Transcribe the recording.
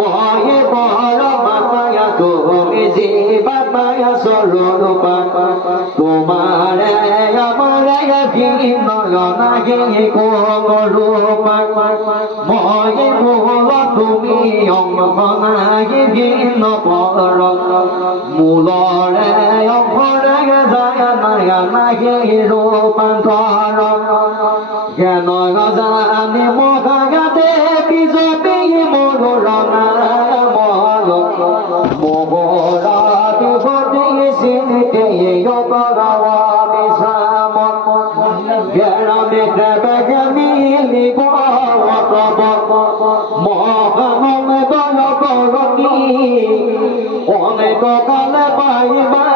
মই বৰ বাপায়া তুমি জীৱাপায়া স্বৰূপা তোমাৰে আমাৰে ভিন্ন নাহি কোমৰূপা মই মূল তুমি অংশ নাহি ভিন্ন পৰ মূলৰে অংশৰে যায় নায়া নাহি ৰূপান্তৰ জ্ঞান জানি মহাগাতে বিজপি মোৰ ৰঙা মোহৰা বিভূতি চিনকে গগাৱা বিশ্ৰাম জ্ঞানে দেৱজ্ঞানী নিবব মহানমে দয় কৰকি অনেক কালে পাইবা